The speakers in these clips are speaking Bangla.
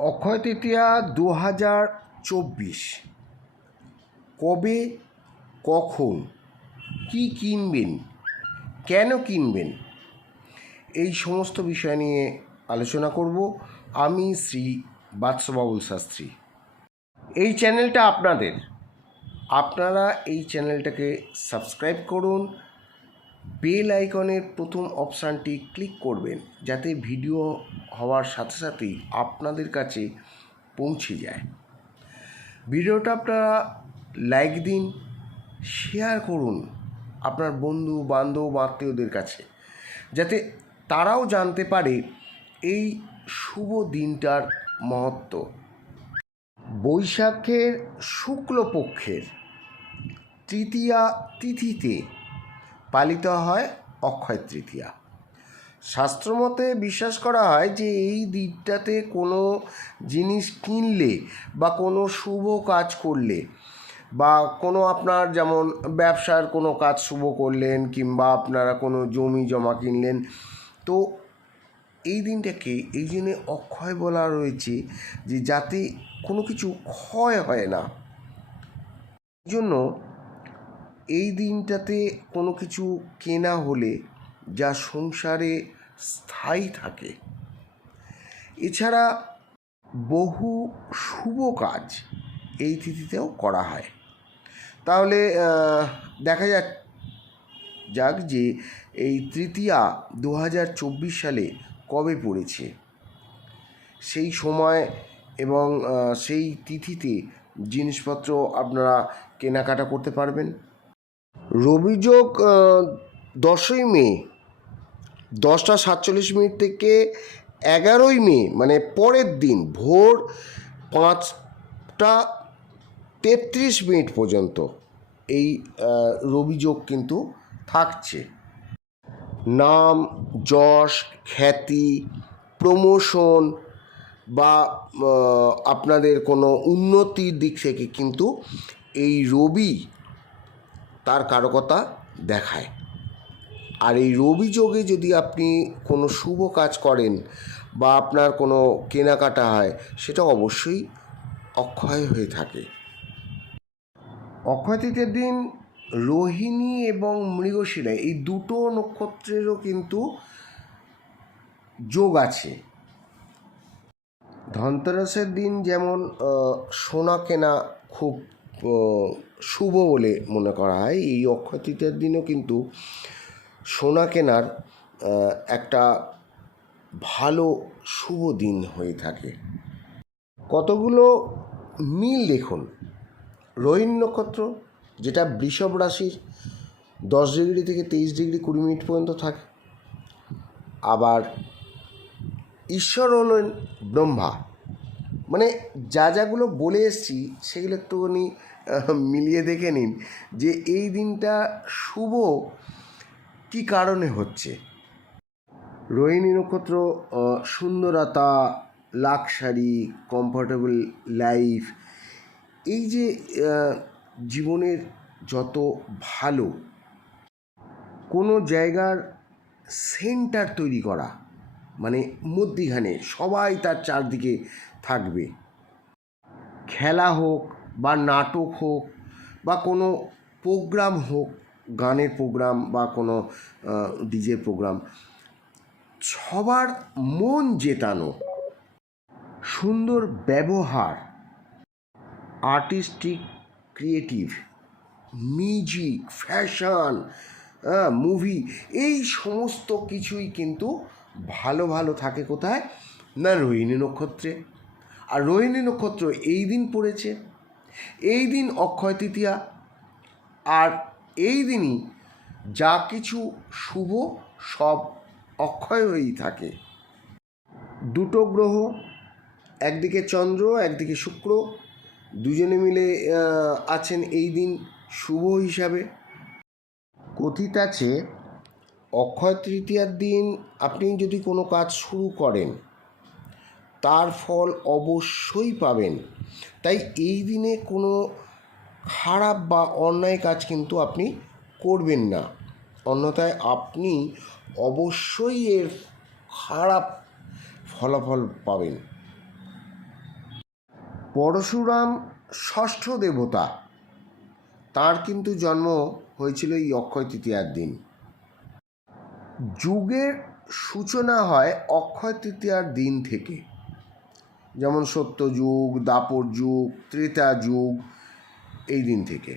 অক্ষয় তৃতীয়া দু হাজার চব্বিশ। কবে? কখন? কি কিনবেন? কেন কিনবেন? এই সমস্ত বিষয় নিয়ে আলোচনা করব আমি শ্রী বাদশবাবুল শাস্ত্রী। এই চ্যানেলটা আপনাদের। আপনারা এই চ্যানেলটাকে সাবস্ক্রাইব করুন বেল আইকনের প্রথম অপশানটি ক্লিক করবেন যাতে ভিডিও হওয়ার সাথে সাথেই আপনাদের কাছে পৌঁছে যায়। ভিডিওটা আপনারা লাইক দিন, শেয়ার করুন আপনার বন্ধু, বান্ধব, আত্মীয়দের কাছে, যাতে তারাও জানতে পারে এই শুভ দিনটার মহত্ব। বৈশাখের শুক্লপক্ষের তৃতীয়া তিথিতে পালিত হয় অক্ষয় তৃতীয়া। শাস্ত্রমতে বিশ্বাস করা হয় যে এই দিনটাতে কোনো জিনিস কিনলে বা কোনো শুভ কাজ করলে বা কোনো আপনার যেমন ব্যবসার কোনো কাজ শুভ করলেন কিংবা আপনারা কোনো জমি জমা কিনলেন, তো এই দিনটাকে এই জন্যে অক্ষয় বলা রয়েছে যে যাতে কোনো কিছু ক্ষয় হয় না। জন্য এই দিনটাতে কোনো কিছু কেনা হলে যা সংসারে স্থায়ী থাকে। এছাড়া বহু শুভ কাজ এই তিথিতেও করা হয়। তাহলে দেখা যাক যাক যে এই তৃতীয়া দু হাজার চব্বিশ সালে কবে পড়েছে। সেই সময় এবং সেই তিথিতে জিনিসপত্র আপনারা কেনাকাটা করতে পারবেন। রবিযোগ দশই মে, দশটা সাতচল্লিশ মিনিট থেকে এগারোই মে মানে পরের দিন ভোর পাঁচটা তেত্রিশ মিনিট পর্যন্ত এই রবিযোগ কিন্তু থাকছে। নাম, যশ, খ্যাতি, প্রমোশন বা আপনাদের কোনো উন্নতির দিক থেকে কিন্তু এই রবি তার কারকতা দেখায়। আর এই রবি যোগে যদি আপনি কোনো শুভ কাজ করেন বা আপনার কোনো কেনাকাটা হয়, সেটা অবশ্যই অক্ষয় হয়ে থাকে। অক্ষয় দিন রোহিণী এবং মৃগশিরা, এই দুটো নক্ষত্রেরও কিন্তু যোগ আছে। ধনতেরাসের দিন যেমন সোনা কেনা খুব শুভ বলে মনে করা হয়। এই অক্ষয় তৃতীয়ার দিনও কিন্তু সোনা কেনার একটা ভালো শুভ দিন হয়ে থাকে। কতগুলো মিল দেখুন। রোহিণী নক্ষত্র, যেটা বৃষভ রাশির দশ ডিগ্রি থেকে তেইশ ডিগ্রি কুড়ি মিনিট পর্যন্ত থাকে। আবার ঈশ্বর হলেন ব্রহ্মা। মানে যা যাগুলো বলে এসছি, সেগুলো একটুখানি মিলিয়ে দেখে নিন যে এই দিনটা শুভ কী কারণে হচ্ছে। রোহিণী নক্ষত্র সুন্দরতা, লাক্সারি কমফোর্টেবল লাইফ এই যে জীবনের যত ভালো, কোনো জায়গার সেন্টার তৈরি করা মানে মধ্যিখানে সবাই তার চারদিকে থাকবে। খেলা হোক বা নাটক হোক বা কোনো প্রোগ্রাম হোক, গানের প্রোগ্রাম বা কোনো ডিজে প্রোগ্রাম, সবার মন জেতানো, সুন্দর ব্যবহার artistic creative music fashion movie এই সমস্ত কিছুই কিন্তু ভালো ভালো থাকে কোথায়? না রোহিণী নক্ষত্রে। আর রোহিণী নক্ষত্র এই দিন পড়েছে। এই দিন অক্ষয় তৃতীয়া, আর এই দিনই যা কিছু শুভ সব অক্ষয় হয়েই থাকে। দুটো গ্রহ, একদিকে চন্দ্র, একদিকে শুক্র, দুজনে মিলে আছেন এই দিন শুভ হিসাবে। কথিত আছে, অক্ষয় তৃতীয়ার দিন আপনি যদি কোনো কাজ শুরু করেন তার ফল অবশ্যই পাবেন। তাই এই দিনে কোনো খারাপ বা অন্যায় কাজ কিন্তু আপনি করবেন না। অন্যথায় আপনি অবশ্যই এর খারাপ ফলাফল পাবেন। পরশুরাম ষষ্ঠ দেবতা, তার কিন্তু জন্ম হয়েছিল এই অক্ষয় তৃতীয়ার দিন। যুগের সূচনা হয় অক্ষয় তৃতীয়ার দিন থেকে। যেমন সত্যযুগ দাপর যুগ, ত্রেতা যুগ, এই দিন থেকে।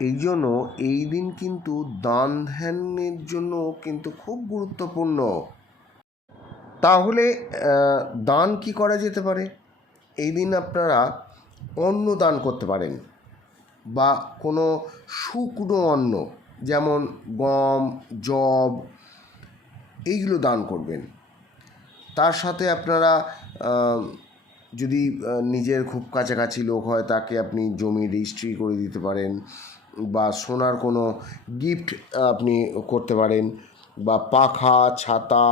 এই জন্য এই দিন কিন্তু দান ধ্যানের জন্য কিন্তু খুব গুরুত্বপূর্ণ। তাহলে দান কি করা যেতে পারে? এই দিন আপনারা অন্ন দান করতে পারেন বা কোনো শুকনো অন্ন, যেমন গম জব এইগুলো দান করবেন। তার সাথে আপনারা যদি নিজের খুব কাছাকাছি লোক হয়, তাকে আপনি জমি রেজিস্ট্রি করে দিতে পারেন বা সোনার কোনো গিফট আপনি করতে পারেন বা পাখা, ছাতা,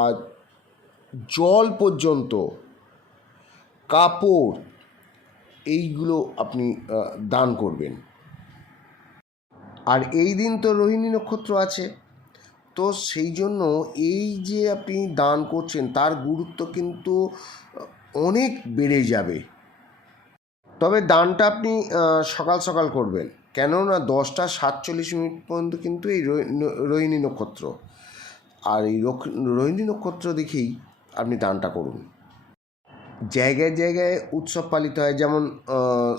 জল পর্যন্ত, কাপড়, এইগুলো আপনি দান করবেন। আর এই দিন তো রোহিণী নক্ষত্র আছে। তো সেই জন্য এই যে আপনি দান করছেন, তার গুরুত্ব কিন্তু অনেক বেড়ে যাবে। তবে দানটা আপনি সকাল সকাল করবেন। কেননা দশটা সাতচল্লিশ মিনিট পর্যন্ত কিন্তু এই রোহি- রোহিণী নক্ষত্র। আর এই রোহিণী নক্ষত্র দেখেই আপনি দানটা করুন। জায়গায় জায়গায় উৎসব পালিত হয়। যেমন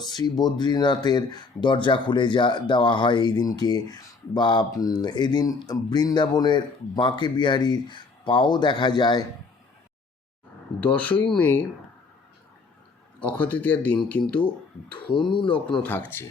শ্রী বদ্রীনাথের দরজা খুলে যা, দেওয়া হয় এই দিনকে বা এই দিন বৃন্দাবনের বাঁকে বিহারীর পাও দেখা যায়। দশই মে অক্ষতৃতীয়ার দিন কিন্তু ধনু লগ্ন থাকছে।